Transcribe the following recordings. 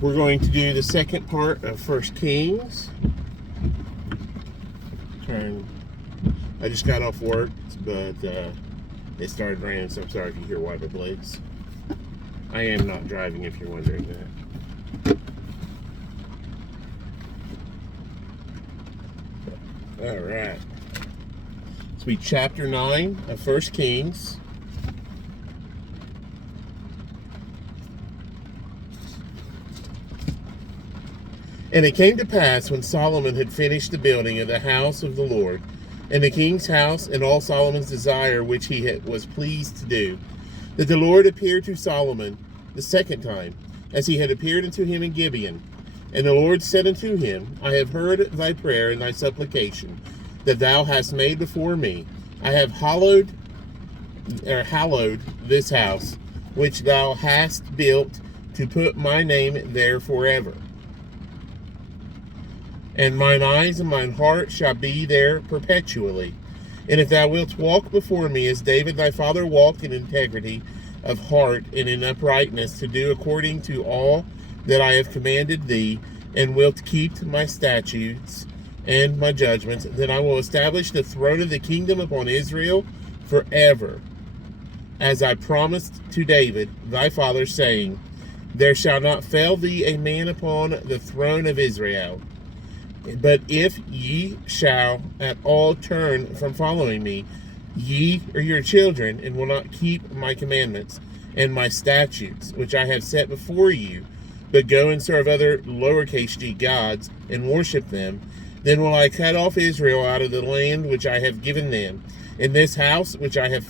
We're going to do the second part of First Kings. I just got off work, but it started raining, so I'm sorry if you hear wiper blades. I am not driving, if you're wondering that. All right. This will be chapter 9 of First Kings. And it came to pass, when Solomon had finished the building of the house of the Lord, and the king's house, and all Solomon's desire which he was pleased to do, that the Lord appeared to Solomon the second time, as he had appeared unto him in Gibeon. And the Lord said unto him, I have heard thy prayer and thy supplication that thou hast made before me. I have hallowed this house, which thou hast built, to put my name there forever. And mine eyes and mine heart shall be there perpetually. And if thou wilt walk before me as David thy father walked in integrity of heart and in uprightness, to do according to all that I have commanded thee, and wilt keep my statutes and my judgments, then I will establish the throne of the kingdom upon Israel forever, as I promised to David thy father, saying, there shall not fail thee a man upon the throne of Israel. But if ye shall at all turn from following me, ye or your children, and will not keep my commandments and my statutes, which I have set before you, but go and serve other lowercase g gods, and worship them, then will I cut off Israel out of the land which I have given them. In this house which I have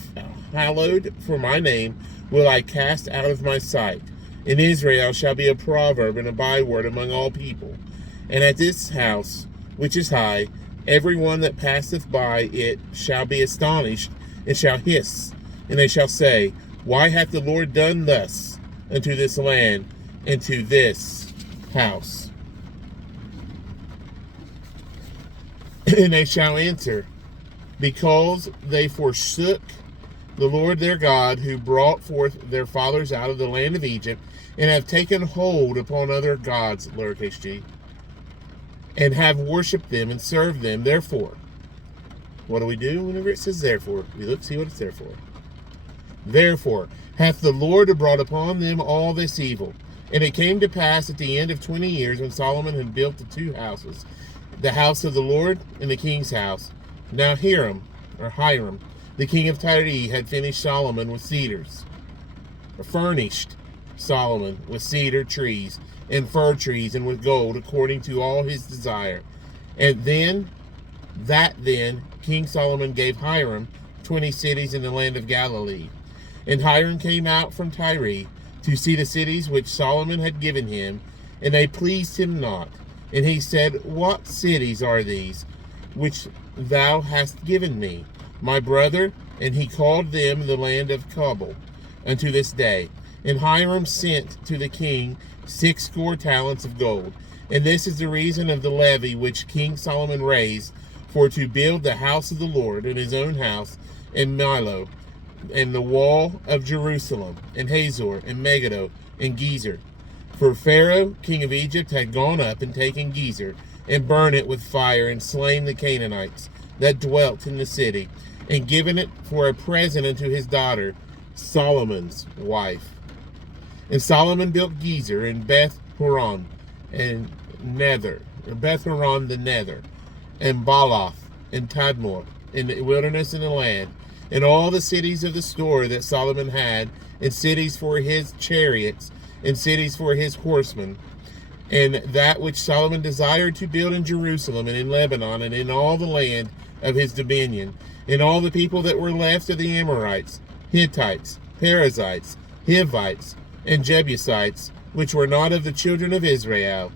hallowed for my name will I cast out of my sight. And Israel shall be a proverb and a byword among all people. And at this house, which is high, every one that passeth by it shall be astonished, and shall hiss, and they shall say, why hath the Lord done thus unto this land, and to this house? And they shall answer, because they forsook the Lord their God, who brought forth their fathers out of the land of Egypt, and have taken hold upon other gods, lowercase g, and have worshipped them and served them. Therefore, what do we do whenever it says therefore? We look, see what it's there for. Therefore hath the Lord brought upon them all this evil. And it came to pass at the end of 20 years, when Solomon had built the two houses, the house of the Lord and the king's house. Now Hiram, the king of Tyre, had finished Solomon with cedars, or furnished Solomon with cedar trees and fir trees, and with gold, according to all his desire. And then King Solomon gave Hiram 20 cities in the land of Galilee. And Hiram came out from Tyre to see the cities which Solomon had given him, and they pleased him not. And he said, what cities are these which thou hast given me, my brother? And he called them the land of Cabul unto this day. And Hiram sent to the king 60 talents of gold. And this is the reason of the levy which King Solomon raised, for to build the house of the Lord, and his own house, and Milo, and the wall of Jerusalem, and Hazor, and Megiddo, and Gezer. For Pharaoh, king of Egypt, had gone up and taken Gezer, and burned it with fire, and slain the Canaanites that dwelt in the city, and given it for a present unto his daughter, Solomon's wife. And Solomon built Gezer, and Beth Horon, and Beth Horon the Nether, and Baalath, and Tadmor, in the wilderness in the land, and all the cities of the store that Solomon had, and cities for his chariots, and cities for his horsemen, and that which Solomon desired to build in Jerusalem, and in Lebanon, and in all the land of his dominion, and all the people that were left of the Amorites, Hittites, Perizzites, Hivites, and Jebusites, which were not of the children of Israel.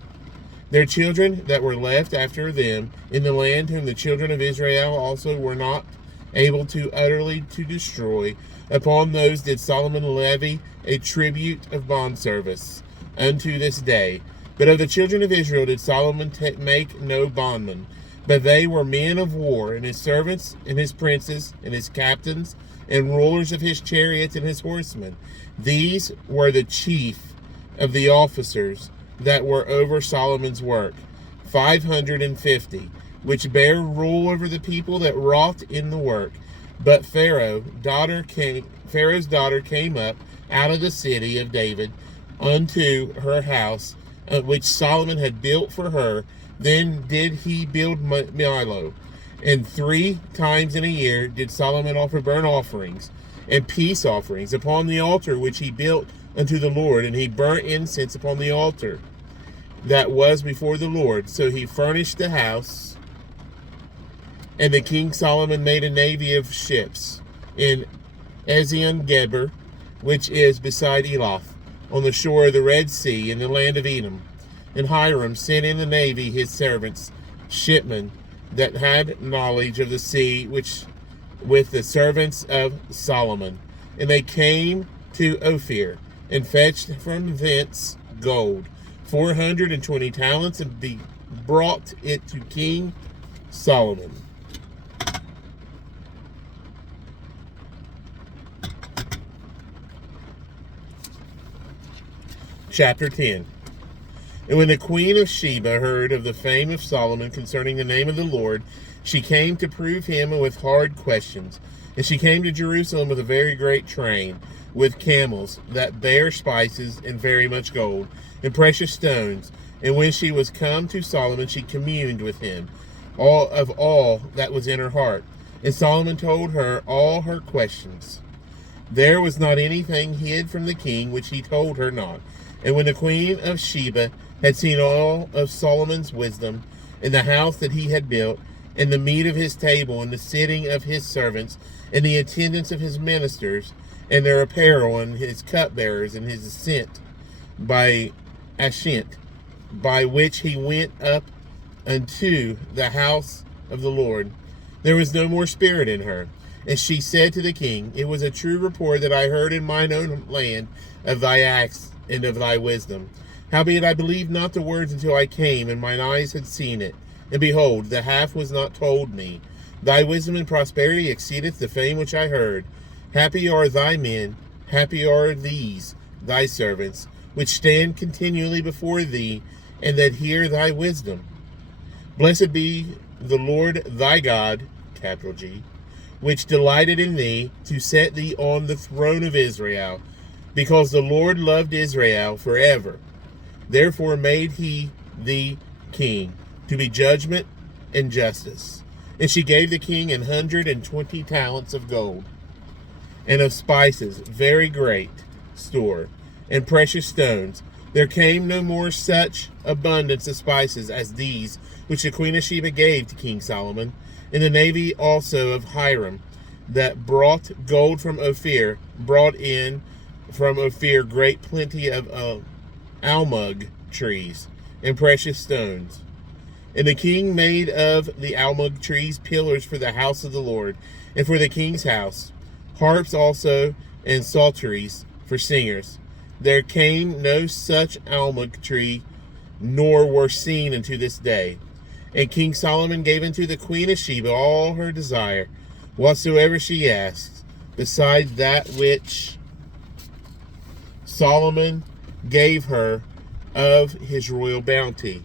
Their children that were left after them in the land, whom the children of Israel also were not able to utterly to destroy, upon those did Solomon levy a tribute of bondservice unto this day. But of the children of Israel did Solomon make no bondmen, but they were men of war, and his servants, and his princes, and his captains, and rulers of his chariots and his horsemen. These were the chief of the officers that were over Solomon's work, 550, which bare rule over the people that wrought in the work. But Pharaoh's daughter came up out of the city of David unto her house, which Solomon had built for her. Then did he build Millo. And 3 times in a year did Solomon offer burnt offerings and peace offerings upon the altar which he built unto the Lord. And he burnt incense upon the altar that was before the Lord. So he furnished the house. And the king Solomon made a navy of ships in Ezion-Geber, which is beside Elath, on the shore of the Red Sea, in the land of Edom. And Hiram sent in the navy his servants, shipmen, that had knowledge of the sea, which with the servants of Solomon. And they came to Ophir, and fetched from thence gold, 420 talents, and brought it to King Solomon. Chapter 10. And when the queen of Sheba heard of the fame of Solomon concerning the name of the Lord, she came to prove him with hard questions. And she came to Jerusalem with a very great train, with camels that bare spices and very much gold, and precious stones. And when she was come to Solomon, she communed with him all that was in her heart. And Solomon told her all her questions. There was not anything hid from the king which he told her not. And when the queen of Sheba had seen all of Solomon's wisdom, and the house that he had built, and the meat of his table, and the sitting of his servants, and the attendance of his ministers, and their apparel, and his cupbearers, and his ascent by Ashint, by which he went up unto the house of the Lord, there was no more spirit in her. And she said to the king, It was a true report that I heard in mine own land of thy acts and of thy wisdom. Howbeit I believed not the words until I came, and mine eyes had seen it. And behold, the half was not told me. Thy wisdom and prosperity exceedeth the fame which I heard. Happy are thy men, happy are these thy servants, which stand continually before thee, and that hear thy wisdom. Blessed be the Lord thy God, capital G, which delighted in thee, to set thee on the throne of Israel, because the Lord loved Israel forever. Therefore made he thee king, to be judgment and justice. And she gave the king 120 talents of gold, and of spices very great store, and precious stones. There came no more such abundance of spices as these which the queen of Sheba gave to King Solomon. And the navy also of Hiram, that brought gold from Ophir, brought in from Ophir great plenty of almug trees and precious stones. And the king made of the almug trees pillars for the house of the Lord, and for the king's house, harps also, and psalteries for singers. There came no such almug tree, nor were seen unto this day. And King Solomon gave unto the queen of Sheba all her desire, whatsoever she asked, besides that which Solomon gave her of his royal bounty.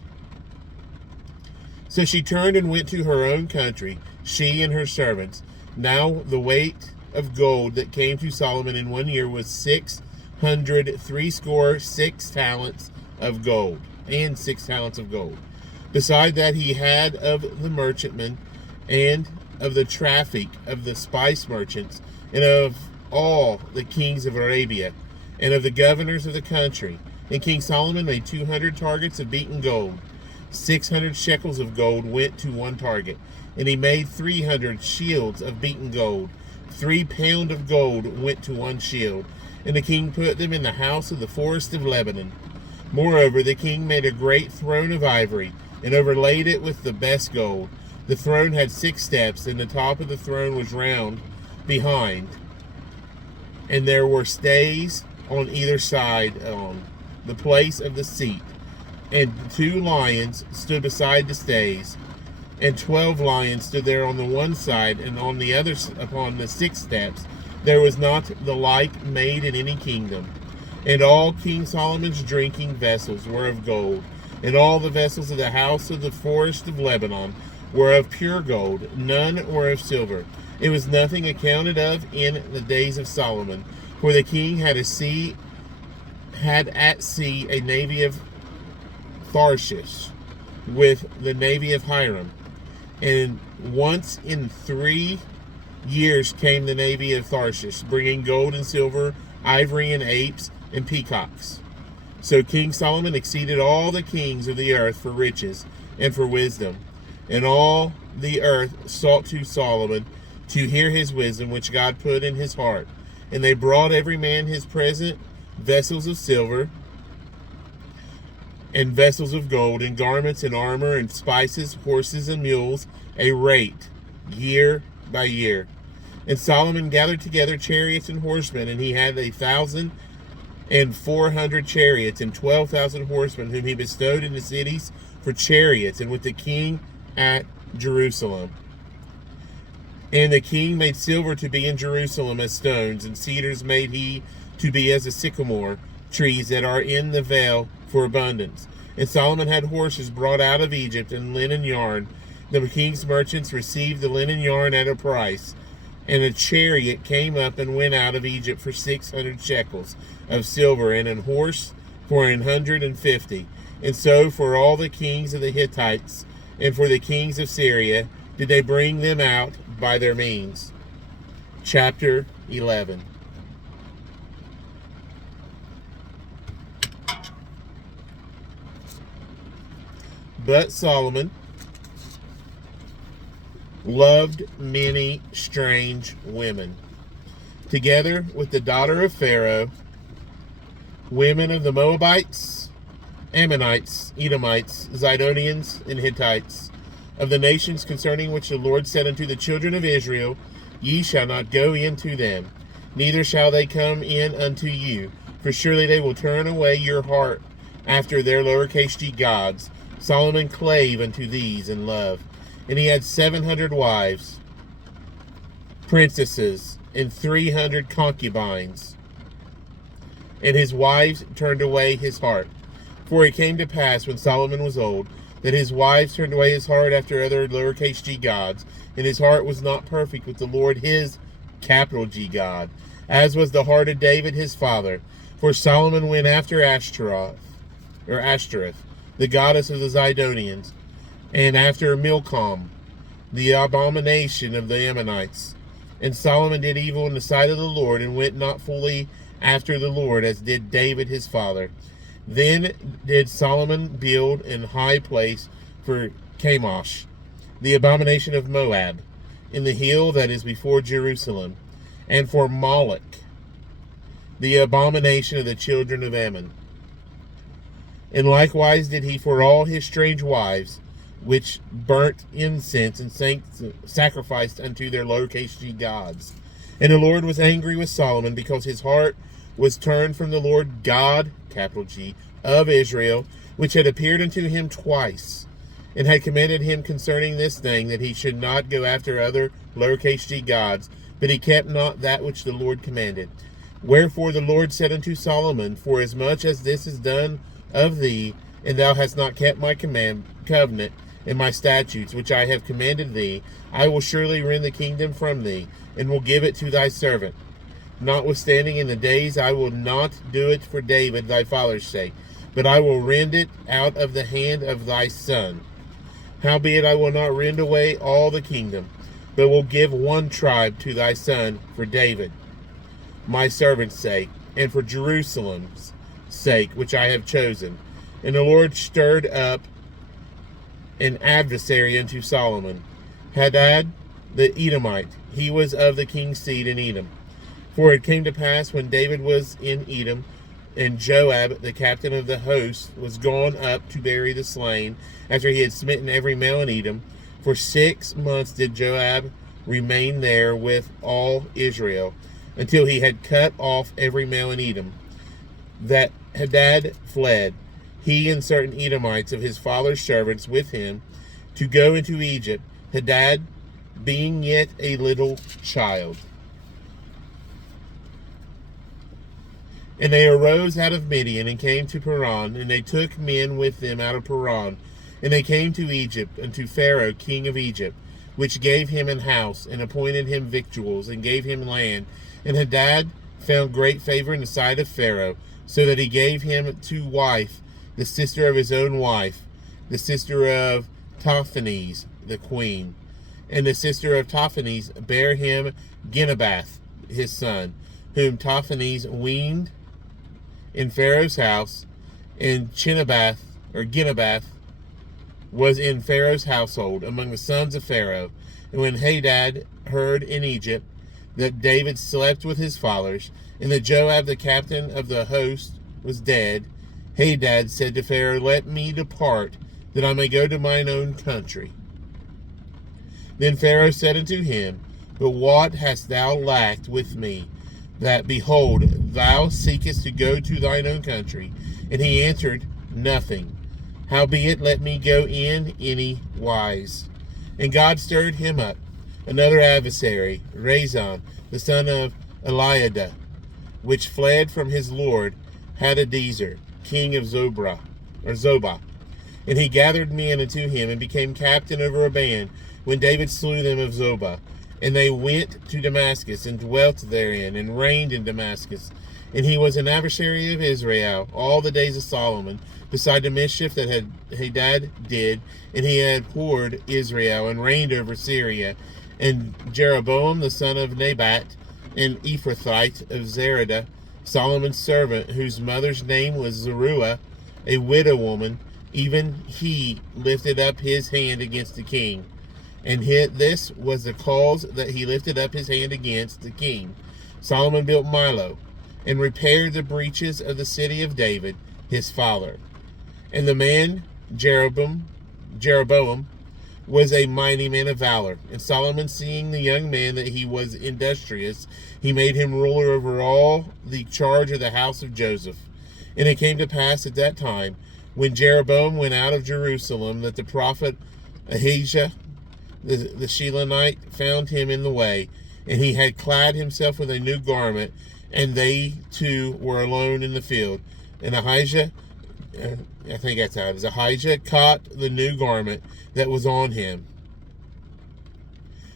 So she turned and went to her own country, she and her servants. Now the weight of gold that came to Solomon in 1 year was 666 talents of gold, and 6 talents of gold. Beside that he had of the merchantmen, and of the traffic of the spice merchants, and of all the kings of Arabia, and of the governors of the country. And King Solomon made 200 targets of beaten gold. 600 shekels of gold went to one target. And he made 300 shields of beaten gold. 3 pounds of gold went to one shield. And the king put them in the house of the forest of Lebanon. Moreover, the king made a great throne of ivory, and overlaid it with the best gold. The throne had 6 steps, and the top of the throne was round behind. And there were stays on either side on the place of the seat. And 2 lions stood beside the stays, and 12 lions stood there on the one side, and on the other upon the 6 steps. There was not the like made in any kingdom. And all King Solomon's drinking vessels were of gold, and all the vessels of the house of the forest of Lebanon were of pure gold, none were of silver. It was nothing accounted of in the days of Solomon, for the king had at sea a navy of Tharshish with the navy of Hiram. And once in 3 years came the navy of Tharshish, bringing gold and silver, ivory and apes and peacocks. So King Solomon exceeded all the kings of the earth for riches and for wisdom. And all the earth sought to Solomon to hear his wisdom, which God put in his heart. And they brought every man his present, vessels of silver, and vessels of gold, and garments, and armor, and spices, horses, and mules, a rate, year by year. And Solomon gathered together chariots and horsemen, and he had 1,400 chariots, and 12,000 horsemen, whom he bestowed in the cities for chariots, and with the king at Jerusalem. And the king made silver to be in Jerusalem as stones, and cedars made he to be as the sycamore trees that are in the vale for abundance. And Solomon had horses brought out of Egypt, and linen yarn. The king's merchants received the linen yarn at a price. And a chariot came up and went out of Egypt for 600 shekels of silver, and an horse for 150. And so for all the kings of the Hittites, and for the kings of Syria, did they bring them out by their means. Chapter 11. But Solomon loved many strange women, together with the daughter of Pharaoh, women of the Moabites, Ammonites, Edomites, Zidonians, and Hittites, of the nations concerning which the Lord said unto the children of Israel, Ye shall not go into them, neither shall they come in unto you, for surely they will turn away your heart after their lowercase g gods. Solomon clave unto these in love. And he had 700 wives, princesses, and 300 concubines. And his wives turned away his heart. For it came to pass, when Solomon was old, that his wives turned away his heart after other lowercase g gods, and his heart was not perfect with the Lord his capital G God, as was the heart of David his father. For Solomon went after Ashtoreth, the goddess of the Zidonians, and after Milcom, the abomination of the Ammonites. And Solomon did evil in the sight of the Lord, and went not fully after the Lord, as did David his father. Then did Solomon build an high place for Chemosh, the abomination of Moab, in the hill that is before Jerusalem, and for Moloch, the abomination of the children of Ammon. And likewise did he for all his strange wives, which burnt incense and sacrificed unto their lowercase g gods. And the Lord was angry with Solomon, because his heart was turned from the Lord God, capital G, of Israel, which had appeared unto him twice, and had commanded him concerning this thing, that he should not go after other lowercase g gods, but he kept not that which the Lord commanded. Wherefore the Lord said unto Solomon, Forasmuch as this is done of thee, and thou hast not kept my covenant and my statutes, which I have commanded thee, I will surely rend the kingdom from thee, and will give it to thy servant. Notwithstanding, in the days I will not do it for David thy father's sake, but I will rend it out of the hand of thy son. Howbeit I will not rend away all the kingdom, but will give one tribe to thy son for David, my servant's sake, and for Jerusalem's sake, which I have chosen. And the Lord stirred up an adversary unto Solomon, Hadad the Edomite. He was of the king's seed in Edom. For it came to pass, when David was in Edom, and Joab, the captain of the host, was gone up to bury the slain, after he had smitten every male in Edom, for 6 months did Joab remain there with all Israel, until he had cut off every male in Edom. That Hadad fled, he and certain Edomites of his father's servants with him, to go into Egypt, Hadad being yet a little child. And they arose out of Midian and came to Paran, and they took men with them out of Paran. And they came to Egypt, unto Pharaoh king of Egypt, which gave him an house, and appointed him victuals, and gave him land. And Hadad found great favor in the sight of Pharaoh, so that he gave him to wife the sister of his own wife, the sister of Taphanes the queen. And the sister of Taphanes bare him Genubath his son, whom Taphanes weaned in Pharaoh's house. And Genubath was in Pharaoh's household among the sons of Pharaoh. And when Hadad heard in Egypt that David slept with his fathers, and that Joab the captain of the host was dead, Hadad said to Pharaoh, Let me depart, that I may go to mine own country. Then Pharaoh said unto him, But what hast thou lacked with me, that, behold, thou seekest to go to thine own country? And he answered, Nothing. Howbeit, let me go in any wise. And God stirred him up another adversary, Rezon, the son of Eliada, which fled from his lord Hadadezer, king of Zobah. And he gathered men unto him, and became captain over a band, when David slew them of Zobah. And they went to Damascus, and dwelt therein, and reigned in Damascus. And he was an adversary of Israel all the days of Solomon, beside the mischief that Hadad did, and he had abhorred Israel, and reigned over Syria. And Jeroboam the son of Nebat, an Ephrathite of Zeradah, Solomon's servant, whose mother's name was Zeruiah, a widow woman, even he lifted up his hand against the king. And this was the cause that he lifted up his hand against the king. Solomon built Millo, and repaired the breaches of the city of David, his father. And the man Jeroboam was a mighty man of valor. And Solomon, seeing the young man that he was industrious, he made him ruler over all the charge of the house of Joseph. And it came to pass at that time, when Jeroboam went out of Jerusalem, that the prophet Ahijah the Shilonite found him in the way, and he had clad himself with a new garment, and they two were alone in the field. And Ahijah caught the new garment that was on him,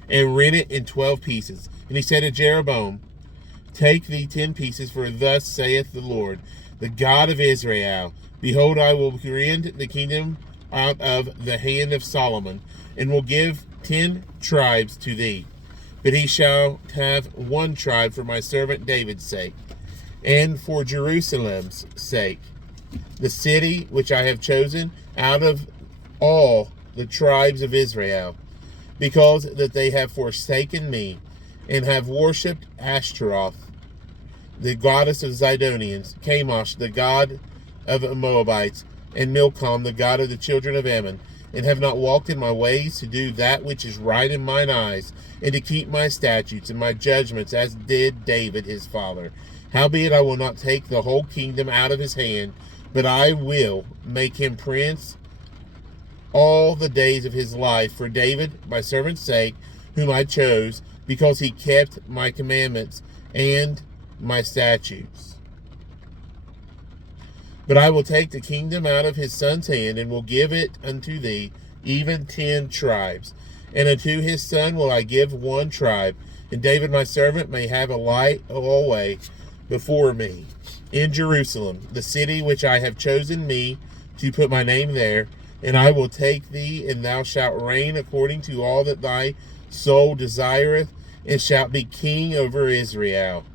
and rent it in 12 pieces. And he said to Jeroboam, Take thee 10 pieces, for thus saith the Lord, the God of Israel, Behold, I will rend the kingdom out of the hand of Solomon, and will give 10 tribes to thee. But he shall have 1 tribe for my servant David's sake, and for Jerusalem's sake, the city which I have chosen out of all the tribes of Israel, because that they have forsaken me, and have worshipped Ashtaroth, the goddess of Zidonians, Chemosh, the god of Moabites, and Milcom, the god of the children of Ammon, and have not walked in my ways to do that which is right in mine eyes, and to keep my statutes and my judgments, as did David his father. Howbeit I will not take the whole kingdom out of his hand, but I will make him prince all the days of his life for David my servant's sake, whom I chose, because he kept my commandments and my statutes. But I will take the kingdom out of his son's hand, and will give it unto thee, even 10 tribes. And unto his son will I give 1 tribe, and David my servant may have a light always before me in Jerusalem, the city which I have chosen me to put my name there. And I will take thee, and thou shalt reign according to all that thy soul desireth, and shalt be king over Israel.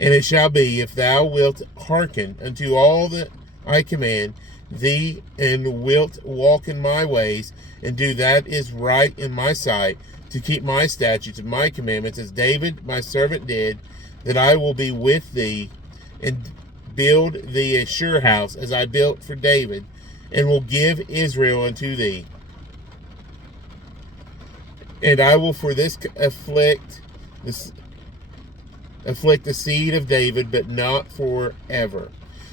And it shall be, if thou wilt hearken unto all that I command thee, and wilt walk in my ways, and do that is right in my sight, to keep my statutes and my commandments, as David my servant did, that I will be with thee, and build thee a sure house, as I built for David, and will give Israel unto thee. And I will for this afflict the seed of David, but not forever.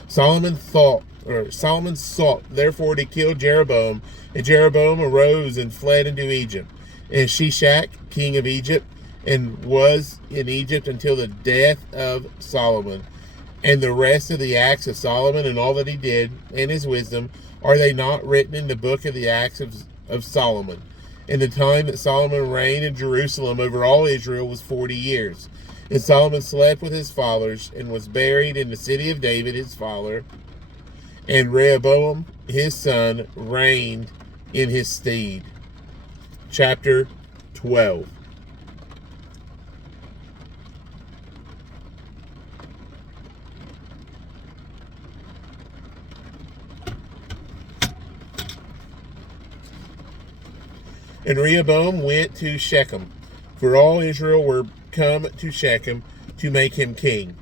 Solomon sought therefore to kill Jeroboam, and Jeroboam arose and fled into Egypt. And Shishak, king of Egypt, and was in Egypt until the death of Solomon. And the rest of the acts of Solomon and all that he did and his wisdom, are they not written in the book of the acts of Solomon? And the time that Solomon reigned in Jerusalem over all Israel was 40 years. And Solomon slept with his fathers and was buried in the city of David his father. And Rehoboam his son reigned in his stead. Chapter 12. And Rehoboam went to Shechem, for all Israel were come to Shechem to make him king.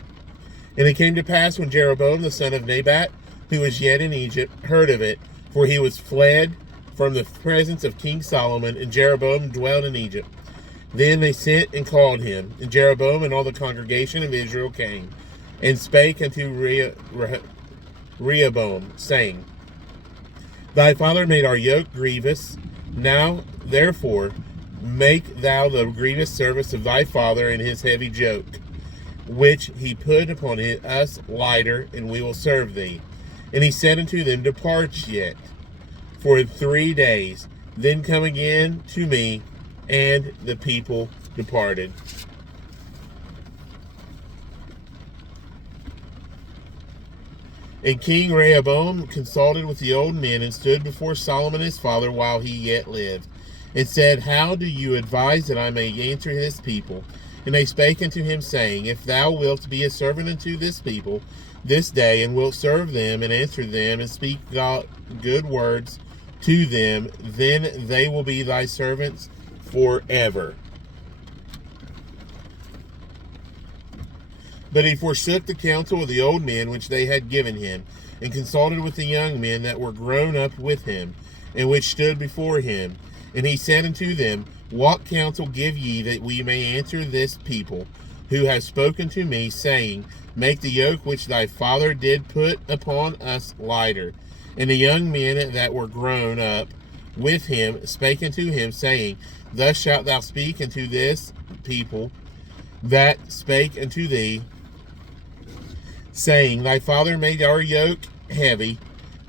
And it came to pass, when Jeroboam the son of Nebat, who was yet in Egypt, heard of it, for he was fled from the presence of King Solomon, and Jeroboam dwelt in Egypt. Then they sent and called him, and Jeroboam and all the congregation of Israel came, and spake unto Rehoboam, saying, Thy father made our yoke grievous. Now, therefore, make thou the grievous service of thy father and his heavy yoke, which he put upon us lighter, and we will serve thee. And he said unto them, Depart yet for 3 days, then come again to me. And the people departed. And King Rehoboam consulted with the old men, and stood before Solomon his father while he yet lived, and said, How do you advise that I may answer this people? And they spake unto him, saying, If thou wilt be a servant unto this people this day, and wilt serve them, and answer them, and speak good words to them, then they will be thy servants forever. But he forsook the counsel of the old men which they had given him, and consulted with the young men that were grown up with him, and which stood before him. And he said unto them, What counsel give ye, that we may answer this people, who have spoken to me, saying, Make the yoke which thy father did put upon us lighter? And the young men that were grown up with him spake unto him, saying, Thus shalt thou speak unto this people that spake unto thee, saying, Thy father made our yoke heavy,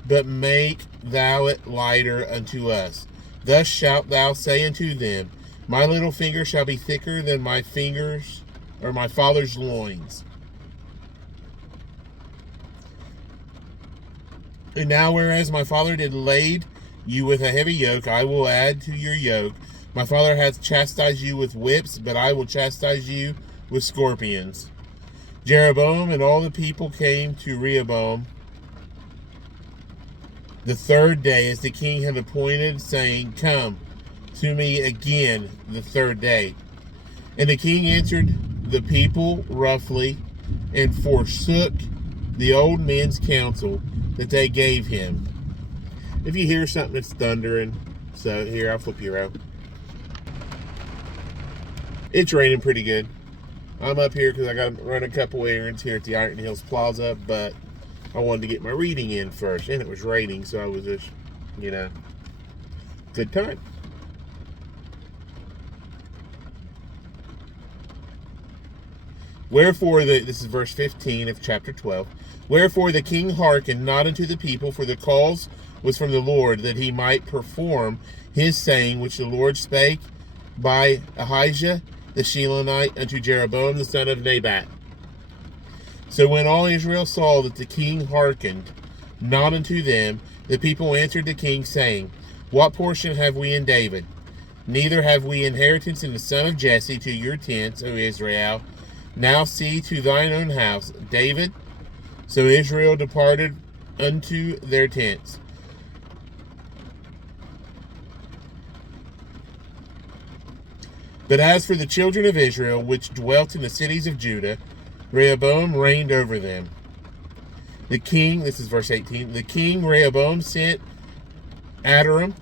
but make thou it lighter unto us. Thus shalt thou say unto them, My little finger shall be thicker than my fingers, or my father's loins. And now, whereas my father did lade you with a heavy yoke, I will add to your yoke. My father hath chastised you with whips, but I will chastise you with scorpions. Jeroboam and all the people came to Rehoboam the 3rd day, as the king had appointed, saying, Come to me again the 3rd day. And the king answered the people roughly, and forsook the old men's counsel that they gave him. If you hear something, it's thundering. So here, I'll flip you around. It's raining pretty good. I'm up here because I got to run a couple errands here at the Iron Hills Plaza, but I wanted to get my reading in first, and it was raining, so I was just, good time. Wherefore, this is verse 15 of chapter 12. Wherefore the king hearkened not unto the people, for the cause was from the Lord, that he might perform his saying, which the Lord spake by Ahijah the Shilonite unto Jeroboam the son of Nebat. So when all Israel saw that the king hearkened not unto them, the people answered the king, saying, What portion have we in David? Neither have we inheritance in the son of Jesse. To your tents, O Israel. Now see to thine own house, David. So Israel departed unto their tents. But as for the children of Israel, which dwelt in the cities of Judah, Rehoboam reigned over them. The king, this is verse 18, the king Rehoboam sent Adoram,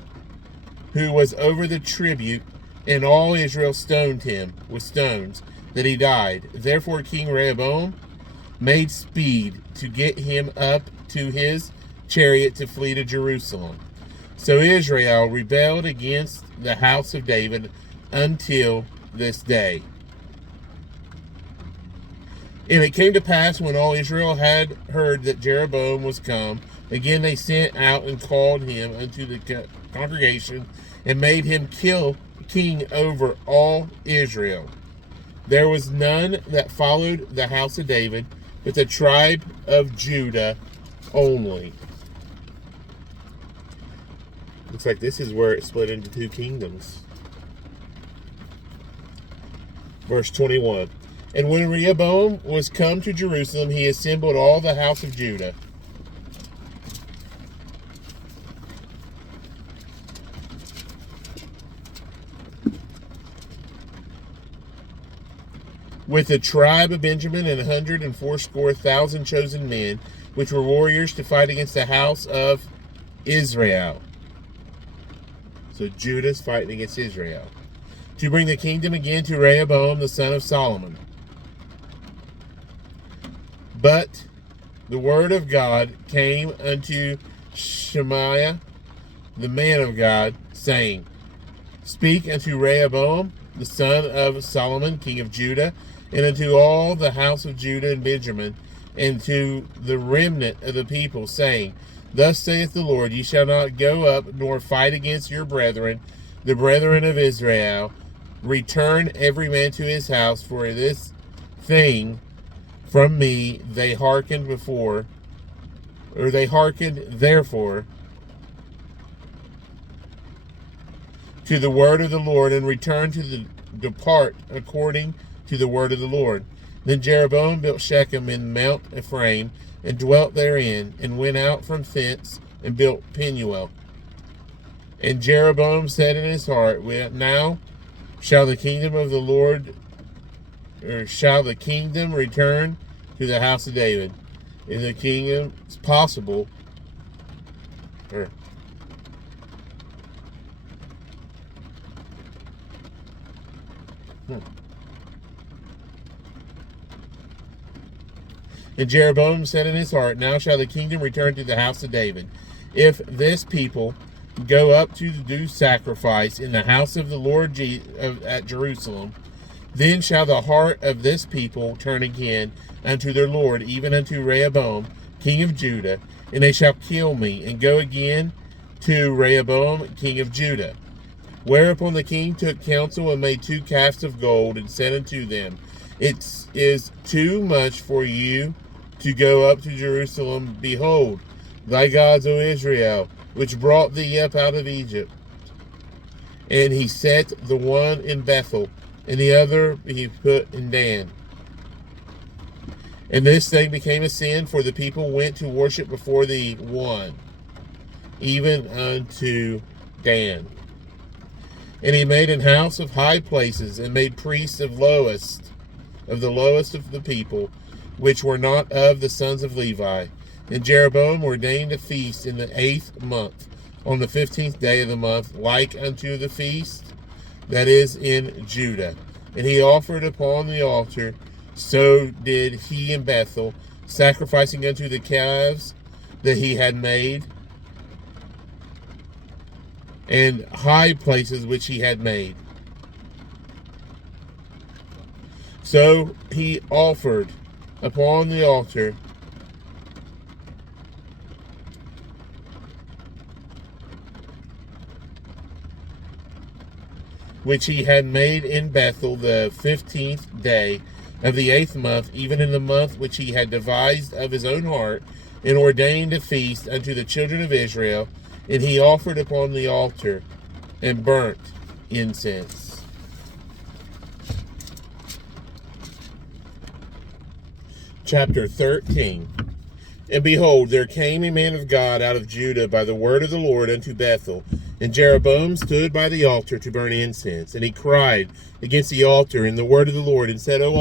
who was over the tribute, and all Israel stoned him with stones, that he died. Therefore King Rehoboam made speed to get him up to his chariot to flee to Jerusalem. So Israel rebelled against the house of David until this day. And it came to pass, when all Israel had heard that Jeroboam was come, again they sent out and called him unto the congregation, and made him king over all Israel. There was none that followed the house of David, but the tribe of Judah only. Looks like this is where it split into two kingdoms. Verse 21. And when Rehoboam was come to Jerusalem, he assembled all the house of Judah. With the tribe of Benjamin and 180,000 chosen men, which were warriors to fight against the house of Israel. So Judah's fighting against Israel. To bring the kingdom again to Rehoboam, the son of Solomon. But the word of God came unto Shemaiah, the man of God, saying, Speak unto Rehoboam, the son of Solomon, king of Judah, and unto all the house of Judah and Benjamin, and to the remnant of the people, saying, Thus saith the Lord, Ye shall not go up nor fight against your brethren, the brethren of Israel. Return every man to his house, for this thing from me they hearkened therefore to the word of the Lord, and return to depart according to the word of the Lord. Then Jeroboam built Shechem in Mount Ephraim, and dwelt therein, and went out from thence, and built Penuel. And Jeroboam said in his heart, Now shall the kingdom of the Lord, or shall the kingdom return to the house of David? If the kingdom is possible, And Jeroboam said in his heart, Now shall the kingdom return to the house of David. If this people go up to do sacrifice in the house of the Lord at Jerusalem, then shall the heart of this people turn again unto their Lord, even unto Rehoboam, king of Judah, and they shall kill me, and go again to Rehoboam, king of Judah. Whereupon the king took counsel, and made 2 calves of gold, and said unto them, It is too much for you to go up to Jerusalem. Behold, thy gods, O Israel, which brought thee up out of Egypt. And he set the one in Bethel, and the other he put in Dan. And this thing became a sin, for the people went to worship before the one, even unto Dan. And he made an house of high places, and made priests of the lowest of the people, which were not of the sons of Levi. And Jeroboam ordained a feast in the 8th month, on the 15th day of the month, like unto the feast that is in Judah. And he offered upon the altar, so did he in Bethel, sacrificing unto the calves that he had made, and high places which he had made. So he offered upon the altar which he had made in Bethel the 15th day of the 8th month, even in the month which he had devised of his own heart, and ordained a feast unto the children of Israel. And he offered upon the altar and burnt incense. Chapter 13. And behold, there came a man of God out of Judah by the word of the Lord unto Bethel. And Jeroboam stood by the altar to burn incense. And he cried against the altar in the word of the Lord, and said, O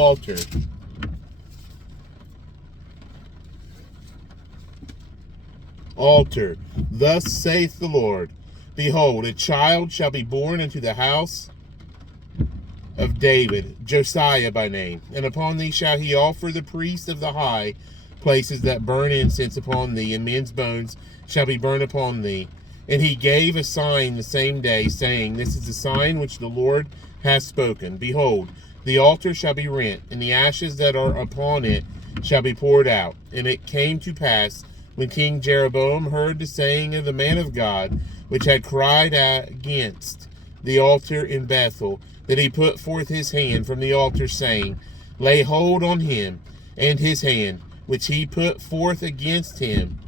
altar, thus saith the Lord, Behold, a child shall be born unto the house of David, Josiah by name. And upon thee shall he offer the priests of the high places that burn incense upon thee, and men's bones shall be burned upon thee. And he gave a sign the same day, saying, This is the sign which the Lord hath spoken. Behold, the altar shall be rent, and the ashes that are upon it shall be poured out. And it came to pass, when King Jeroboam heard the saying of the man of God, which had cried against the altar in Bethel, that he put forth his hand from the altar, saying, Lay hold on him, and his hand, which he put forth against him,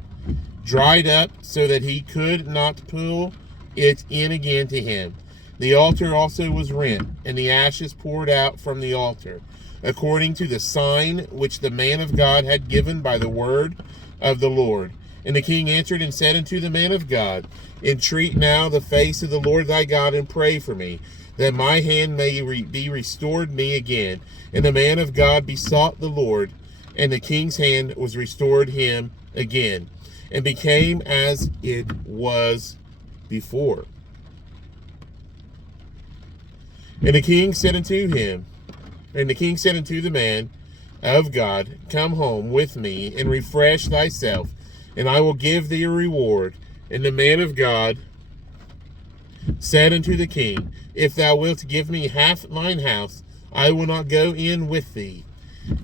dried up, so that he could not pull it in again to him. The altar also was rent, and the ashes poured out from the altar, according to the sign which the man of God had given by the word of the Lord. And the king answered and said unto the man of God, Entreat now the face of the Lord thy God, and pray for me, that my hand may be restored me again. And the man of God besought the Lord, and the king's hand was restored him again, and became as it was before. And the king said unto the man of God, Come home with me, and refresh thyself, and I will give thee a reward. And the man of God said unto the king, If thou wilt give me half mine house, I will not go in with thee,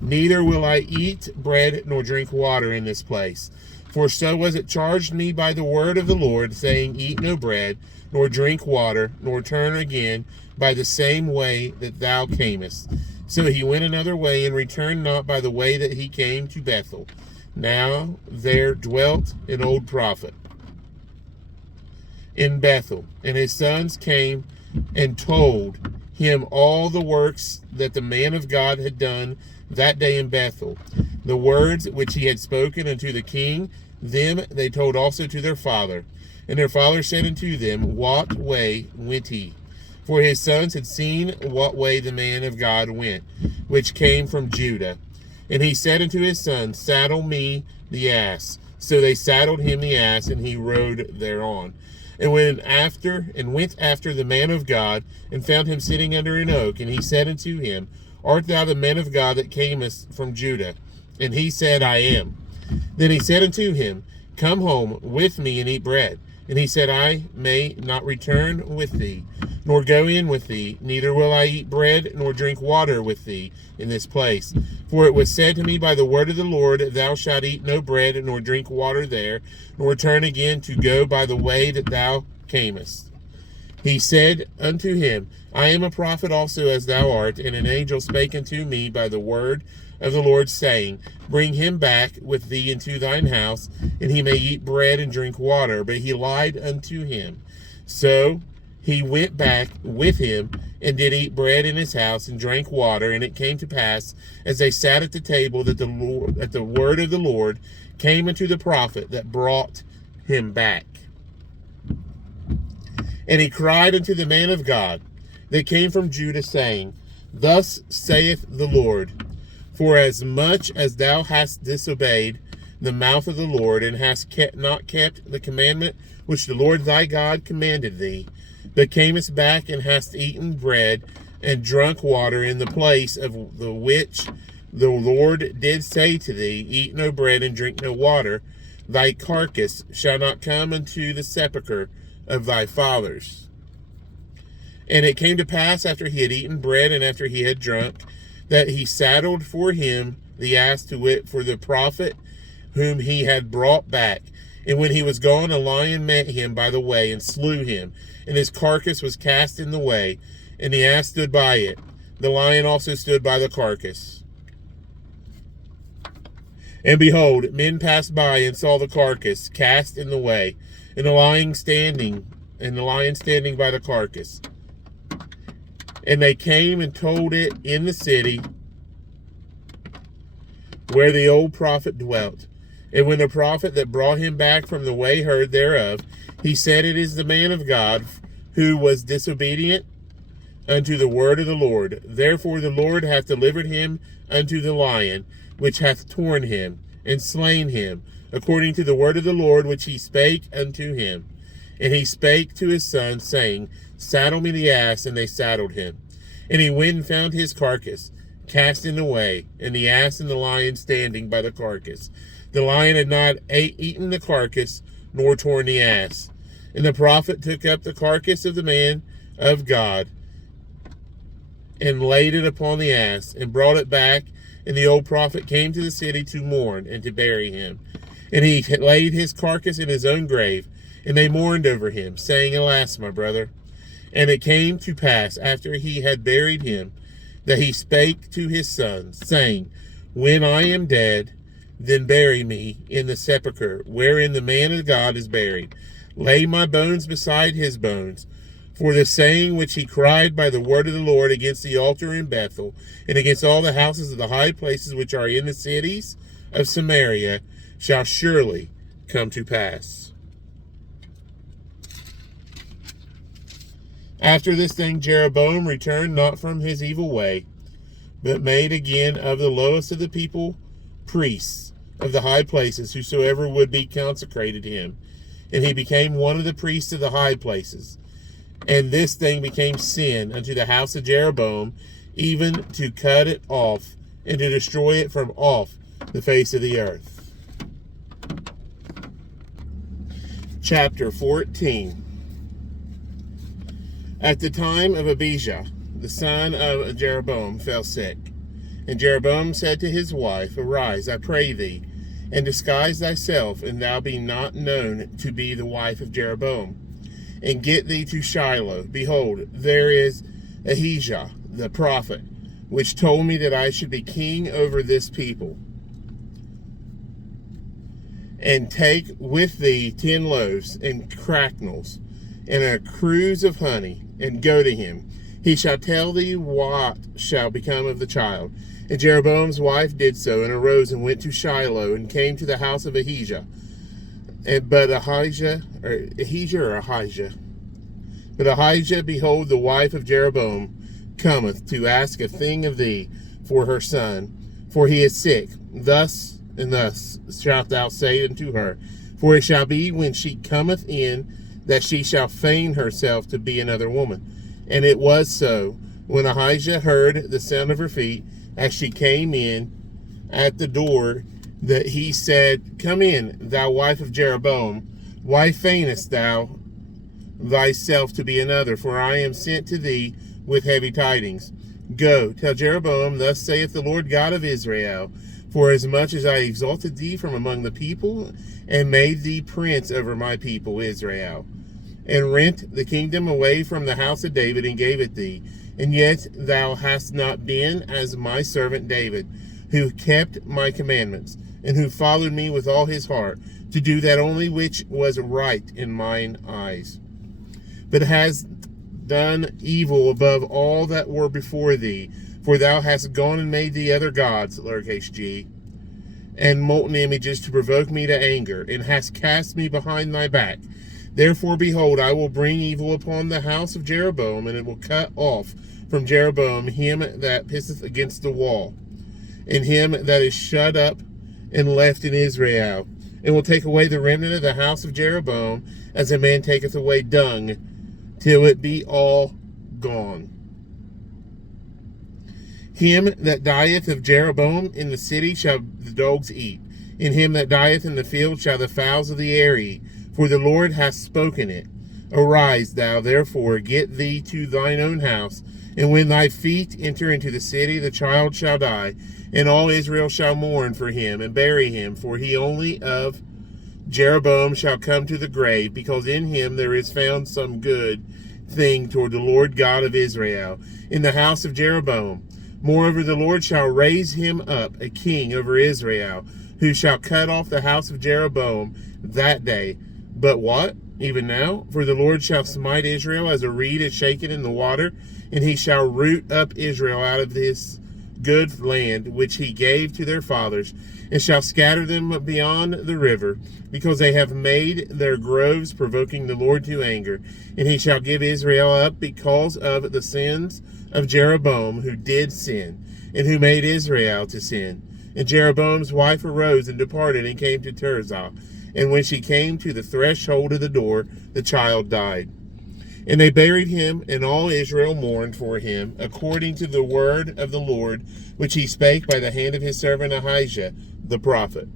neither will I eat bread nor drink water in this place. For so was it charged me by the word of the Lord, saying, Eat no bread, nor drink water, nor turn again by the same way that thou camest. So he went another way, and returned not by the way that he came to Bethel. Now there dwelt an old prophet in Bethel, and his sons came and told him all the works that the man of God had done that day in Bethel. The words which he had spoken unto the king, them they told also to their father. And their father said unto them, What way went he? For his sons had seen what way the man of God went, which came from Judah. And he said unto his sons, Saddle me the ass. So they saddled him the ass, and he rode thereon. And went after the man of God, and found him sitting under an oak. And he said unto him, Art thou the man of God that camest from Judah? And he said, I am. Then he said unto him, Come home with me and eat bread. And he said, I may not return with thee, nor go in with thee, neither will I eat bread nor drink water with thee in this place. For it was said to me by the word of the Lord, Thou shalt eat no bread nor drink water there, nor turn again to go by the way that thou camest. He said unto him, I am a prophet also as thou art, and an angel spake unto me by the word of the Lord, saying, Bring him back with thee into thine house, and he may eat bread and drink water. But he lied unto him. So he went back with him, and did eat bread in his house, and drank water. And it came to pass, as they sat at the table, that the word of the Lord came unto the prophet that brought him back. And he cried unto the man of God that came from Judah, saying, Thus saith the Lord, For as much as thou hast disobeyed the mouth of the Lord, and hast not kept the commandment which the Lord thy God commanded thee, but camest back and hast eaten bread and drunk water in the place of the which the Lord did say to thee, Eat no bread and drink no water, thy carcass shall not come unto the sepulchre of thy fathers. And it came to pass, after he had eaten bread and after he had drunk, that he saddled for him the ass, to wit, for the prophet whom he had brought back. And when he was gone, a lion met him by the way, and slew him, and his carcass was cast in the way, and the ass stood by it. The lion also stood by the carcass. And behold, men passed by and saw the carcass cast in the way, and the lion standing by the carcass. And they came and told it in the city where the old prophet dwelt. And when the prophet that brought him back from the way heard thereof, he said, It is the man of God who was disobedient unto the word of the Lord. Therefore the Lord hath delivered him unto the lion, which hath torn him and slain him, according to the word of the Lord which he spake unto him. And he spake to his son, saying, Saddle me the ass. And they saddled him. And he went and found his carcass cast in the way, and the ass and the lion standing by the carcass. The lion had not eaten the carcass, nor torn the ass. And the prophet took up the carcass of the man of God, and laid it upon the ass, and brought it back. And the old prophet came to the city to mourn and to bury him. And he laid his carcass in his own grave, and they mourned over him, saying, Alas, my brother. And it came to pass, after he had buried him, that he spake to his sons, saying, When I am dead, then bury me in the sepulchre wherein the man of God is buried. Lay my bones beside his bones. For the saying which he cried by the word of the Lord against the altar in Bethel, and against all the houses of the high places which are in the cities of Samaria, shall surely come to pass. After this thing Jeroboam returned not from his evil way, but made again of the lowest of the people priests of the high places, whosoever would be consecrated him. And he became one of the priests of the high places. And this thing became sin unto the house of Jeroboam, even to cut it off, and to destroy it from off the face of the earth. Chapter 14. At the time of Abijah, the son of Jeroboam, fell sick. And Jeroboam said to his wife, Arise, I pray thee, and disguise thyself, and thou be not known to be the wife of Jeroboam, and get thee to Shiloh. Behold, there is Ahijah the prophet, which told me that I should be king over this people. And take with thee 10 loaves and cracknels, and a cruse of honey, and go to him. He shall tell thee what shall become of the child. And Jeroboam's wife did so, and arose and went to Shiloh, and came to the house of Ahijah. But Ahijah, behold, the wife of Jeroboam cometh to ask a thing of thee for her son, for he is sick. Thus and thus shalt thou say unto her, for it shall be when she cometh in, that she shall feign herself to be another woman. And it was so, when Ahijah heard the sound of her feet, as she came in at the door, that he said, Come in, thou wife of Jeroboam. Why feignest thou thyself to be another? For I am sent to thee with heavy tidings. Go, tell Jeroboam, Thus saith the Lord God of Israel, For as much as I exalted thee from among the people, and made thee prince over my people Israel, and rent the kingdom away from the house of David, and gave it thee, and yet thou hast not been as my servant David, who kept my commandments, and who followed me with all his heart, to do that only which was right in mine eyes, but hast done evil above all that were before thee. For thou hast gone and made thee other gods, lowercase g, and molten images to provoke me to anger, and hast cast me behind thy back. Therefore, behold, I will bring evil upon the house of Jeroboam, and it will cut off from Jeroboam him that pisseth against the wall, and him that is shut up and left in Israel, and will take away the remnant of the house of Jeroboam, as a man taketh away dung, till it be all gone. Him that dieth of Jeroboam in the city shall the dogs eat, and him that dieth in the field shall the fowls of the air eat, for the Lord hath spoken it. Arise thou therefore, get thee to thine own house, and when thy feet enter into the city, the child shall die, and all Israel shall mourn for him, and bury him, for he only of Jeroboam shall come to the grave, because in him there is found some good thing toward the Lord God of Israel, in the house of Jeroboam. Moreover, the Lord shall raise him up a king over Israel, who shall cut off the house of Jeroboam that day. But what? Even now? For the Lord shall smite Israel as a reed is shaken in the water, and he shall root up Israel out of this good land which he gave to their fathers, and shall scatter them beyond the river, because they have made their groves provoking the Lord to anger. And he shall give Israel up because of the sins of Jeroboam, who did sin, and who made Israel to sin. And Jeroboam's wife arose and departed, and came to Tirzah. And when she came to the threshold of the door, the child died. And they buried him, and all Israel mourned for him, according to the word of the Lord, which he spake by the hand of his servant Ahijah the prophet.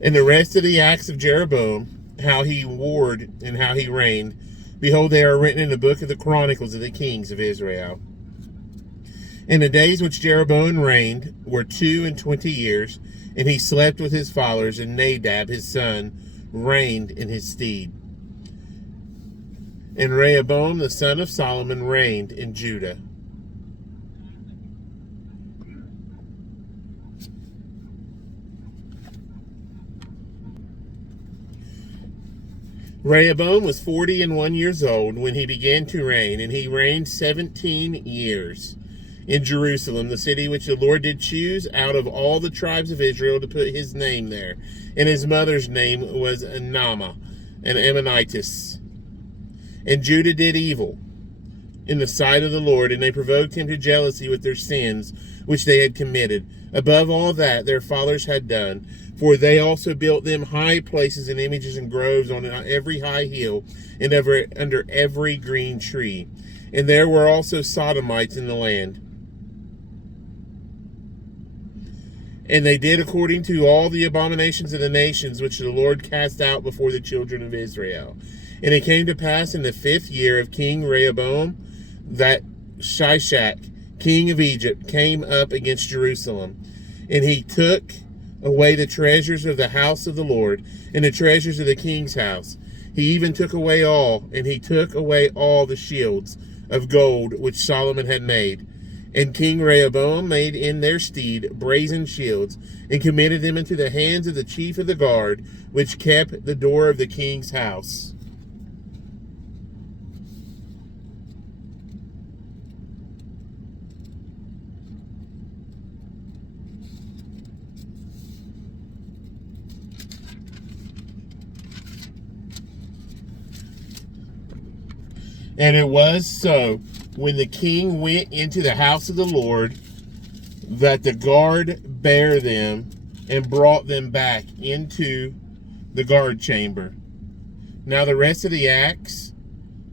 And the rest of the acts of Jeroboam, how he warred and how he reigned, behold, they are written in the book of the Chronicles of the kings of Israel. And the days which Jeroboam reigned were 22 years, and he slept with his fathers, and Nadab his son reigned in his stead. And Rehoboam the son of Solomon reigned in Judah. Rehoboam was 41 years old when he began to reign, and he reigned 17 years in Jerusalem, the city which the Lord did choose out of all the tribes of Israel to put his name there. And his mother's name was Naamah, an Ammonitess. And Judah did evil in the sight of the Lord, and they provoked him to jealousy with their sins which they had committed, above all that their fathers had done. For they also built them high places and images and groves on every high hill and under every green tree. And there were also Sodomites in the land. And they did according to all the abominations of the nations which the Lord cast out before the children of Israel. And it came to pass in the 5th year of King Rehoboam that Shishak, king of Egypt, came up against Jerusalem. And he took away the treasures of the house of the Lord and the treasures of the king's house. He even took away all, and he took away all the shields of gold which Solomon had made. And King Rehoboam made in their stead brazen shields, and committed them into the hands of the chief of the guard, which kept the door of the king's house. And it was so, when the king went into the house of the Lord, that the guard bare them and brought them back into the guard chamber. Now the rest of the acts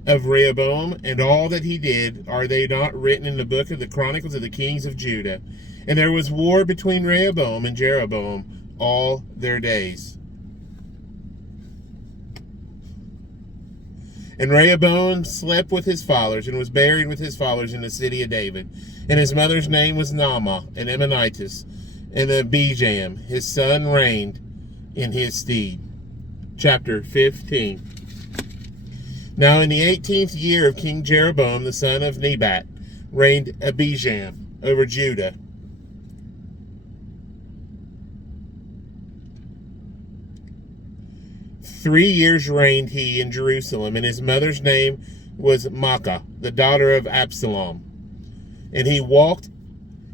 of Rehoboam and all that he did, are they not written in the book of the Chronicles of the kings of Judah? And there was war between Rehoboam and Jeroboam all their days. And Rehoboam slept with his fathers, and was buried with his fathers in the city of David. And his mother's name was Naamah, an Ammonitess. And Abijam, his son, reigned in his stead. Chapter 15. Now in the 18th year of King Jeroboam, the son of Nebat, reigned Abijam over Judah. Three years reigned he in Jerusalem, and his mother's name was Maacah, the daughter of Absalom. And he walked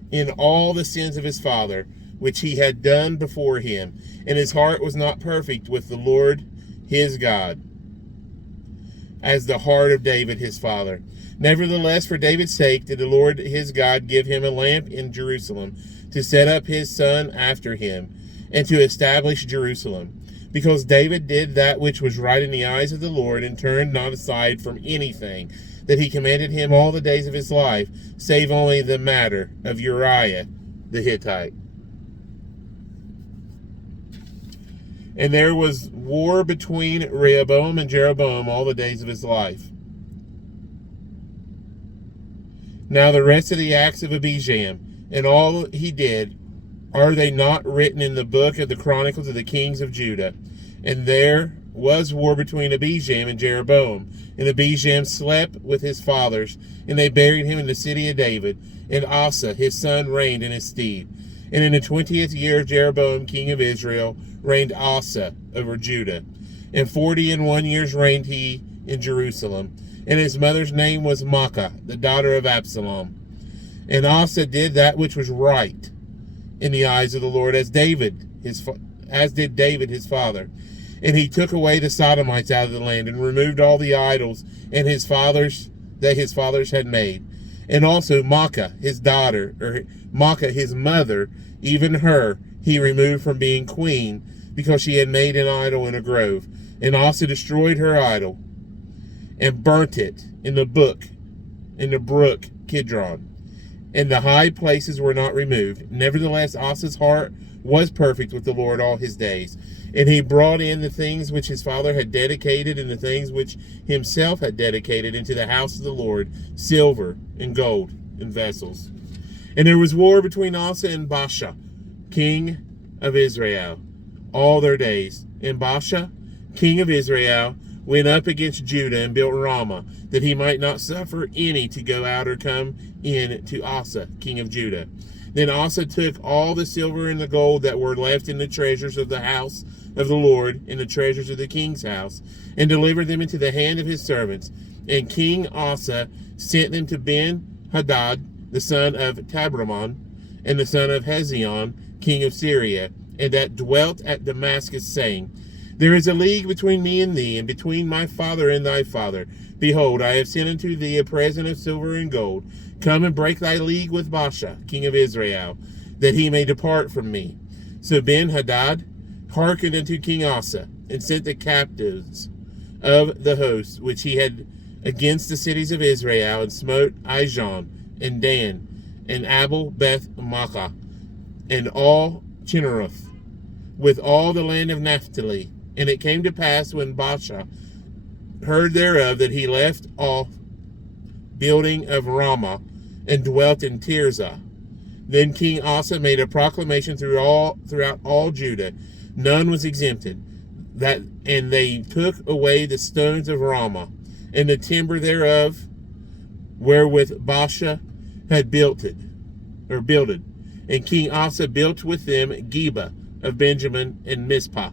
in all the sins of his father, which he had done before him, and his heart was not perfect with the Lord his God, as the heart of David his father. Nevertheless, for David's sake did the Lord his God give him a lamp in Jerusalem, to set up his son after him, and to establish Jerusalem. Because David did that which was right in the eyes of the Lord, and turned not aside from anything that he commanded him all the days of his life, save only the matter of Uriah the Hittite. And there was war between Rehoboam and Jeroboam all the days of his life. Now the rest of the acts of Abijam, and all he did, are they not written in the book of the Chronicles of the kings of Judah? And there was war between Abijam and Jeroboam. And Abijam slept with his fathers, and they buried him in the city of David. And Asa his son reigned in his stead. And in the 20th year of Jeroboam king of Israel reigned Asa over Judah. And 41 years reigned he in Jerusalem. And his mother's name was Maacah, the daughter of Absalom. And Asa did that which was right in the eyes of the Lord, as did David his father. And he took away the Sodomites out of the land, and removed all the idols and his fathers had made. And also Maacah his daughter, or Maacah his mother, even her he removed from being queen, because she had made an idol in a grove. And Asa destroyed her idol, and burnt it in the brook Kidron. and the high places were not removed. Nevertheless, Asa's heart was perfect with the Lord all his days. And he brought in the things which his father had dedicated, and the things which himself had dedicated into the house of the Lord, silver and gold and vessels. And there was war between Asa and Baasha, king of Israel, all their days. And Baasha, king of Israel, went up against Judah and built Ramah, that he might not suffer any to go out or come in to Asa, king of Judah. Then Asa took all the silver and the gold that were left in the treasures of the house of the Lord and the treasures of the king's house, and delivered them into the hand of his servants. And King Asa sent them to Ben-Hadad, the son of Tabramon, and the son of Hezion, king of Syria, and that dwelt at Damascus, saying, There is a league between me and thee, and between my father and thy father. Behold, I have sent unto thee a present of silver and gold. Come and break thy league with Baasha, king of Israel, that he may depart from me. So Ben-Hadad hearkened unto King Asa, and sent the captives of the host which he had against the cities of Israel, and smote Ijon, and Dan, and Abel Beth Maachah, and all Chinneroth, with all the land of Naphtali. And it came to pass, when Baasha heard thereof, that he left off building of Ramah, and dwelt in Tirzah. Then King Asa made a proclamation throughout all Judah. None was exempted. And they took away the stones of Ramah, and the timber thereof, wherewith Baasha had builded. And King Asa built with them Geba of Benjamin and Mizpah.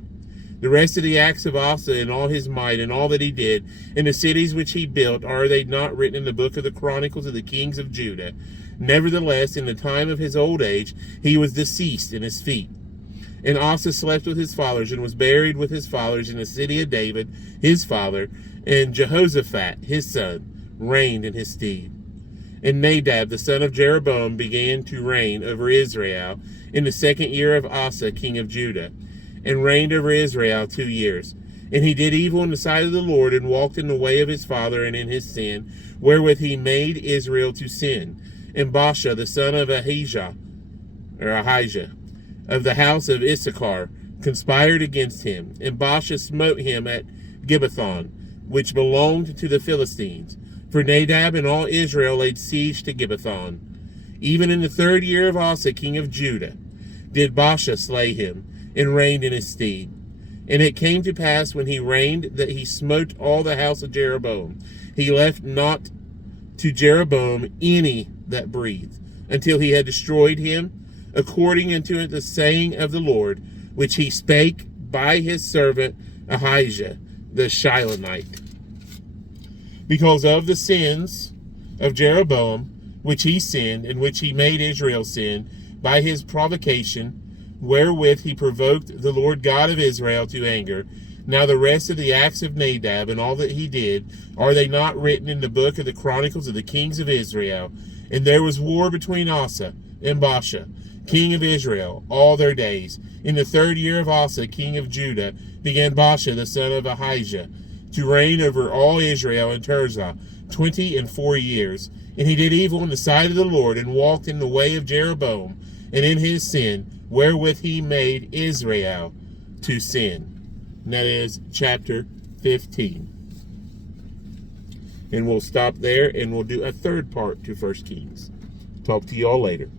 The rest of the acts of Asa and all his might and all that he did, and the cities which he built, are they not written in the book of the Chronicles of the kings of Judah? Nevertheless, in the time of his old age, he was deceased in his feet. And Asa slept with his fathers, and was buried with his fathers in the city of David, his father, and Jehoshaphat, his son, reigned in his stead. And Nadab, the son of Jeroboam, began to reign over Israel in the 2nd year of Asa, king of Judah, and reigned over Israel 2 years. And he did evil in the sight of the Lord, and walked in the way of his father and in his sin, wherewith he made Israel to sin. And Baasha, the son of Ahijah, of the house of Issachar, conspired against him. And Baasha smote him at Gibbethon, which belonged to the Philistines. For Nadab and all Israel laid siege to Gibbethon. Even in the 3rd year of Asa, king of Judah, did Baasha slay him, and reigned in his stead. And it came to pass, when he reigned, that he smote all the house of Jeroboam. He left not to Jeroboam any that breathed, until he had destroyed him, according unto the saying of the Lord, which he spake by his servant Ahijah the Shilonite. Because of the sins of Jeroboam, which he sinned, and which he made Israel sin, by his provocation, wherewith he provoked the Lord God of Israel to anger. Now the rest of the acts of Nadab, and all that he did, are they not written in the book of the Chronicles of the kings of Israel? And there was war between Asa and Baasha, king of Israel, all their days. In the 3rd year of Asa, king of Judah, began Baasha, the son of Ahijah, to reign over all Israel in Tirzah 24 years. And he did evil in the sight of the Lord, and walked in the way of Jeroboam, and in his sin, wherewith he made Israel to sin. And that is chapter 15. And we'll stop there, and we'll do a 3rd part to 1 Kings. Talk to you all later.